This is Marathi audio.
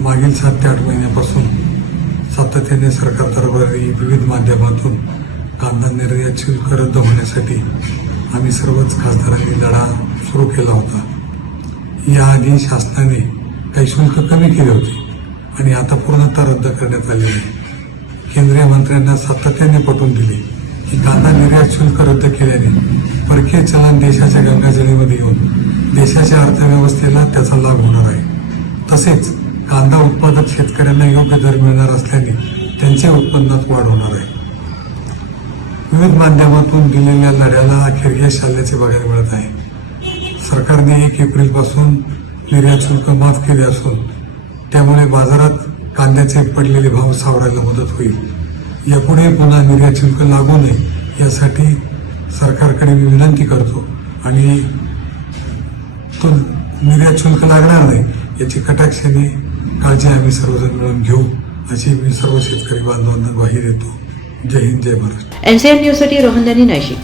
मागील सात ते आठ महिन्यापासून सातत्याने सरकार दरबारी विविध माध्यमातून कांदा निर्यात शुल्क रद्द होण्यासाठी आम्ही सर्वच खासदारांनी लढा सुरू केला होता. याआधी शासनाने काही शुल्क कमी केले होते आणि आता पूर्णतः रद्द करण्यात आलेले आहे. केंद्रीय मंत्र्यांना सातत्याने पटवून दिले की कांदा निर्यात शुल्क रद्द केल्याने परकीय चलन देशाच्या गंगाजळीमध्ये येऊन देशाच्या अर्थव्यवस्थेला त्याचा लाभ होणार आहे. तसेच कांदा उत्पादक शेतकऱ्यांना योग्य दर मिळणार असल्याने त्यांच्या उत्पन्नात वाढ होणार आहे. विविध माध्यमातून दिलेल्या लढ्याला अखेर यश आल्याचे बघायला मिळत आहे. सरकारने एक एप्रिलपासून निर्यात शुल्क माफ केले असून त्यामुळे बाजारात कांद्याचे पडलेले भाव सावरायला मदत होईल. यापुढे पुन्हा निर्यात शुल्क लागू नये यासाठी सरकारकडे मी विनंती करतो आणि तो निर्यात शुल्क लागणार नाही याची कटाक्षाने काळजी आम्ही सर्वजण मिळून घेऊ. अशी मी सर्व शेतकरी बांधवांना ग्वाही देतो. जय हिंद जय महाराष्ट्र. एनसीएन न्यूजसाठी रोहन दानी नाशिक.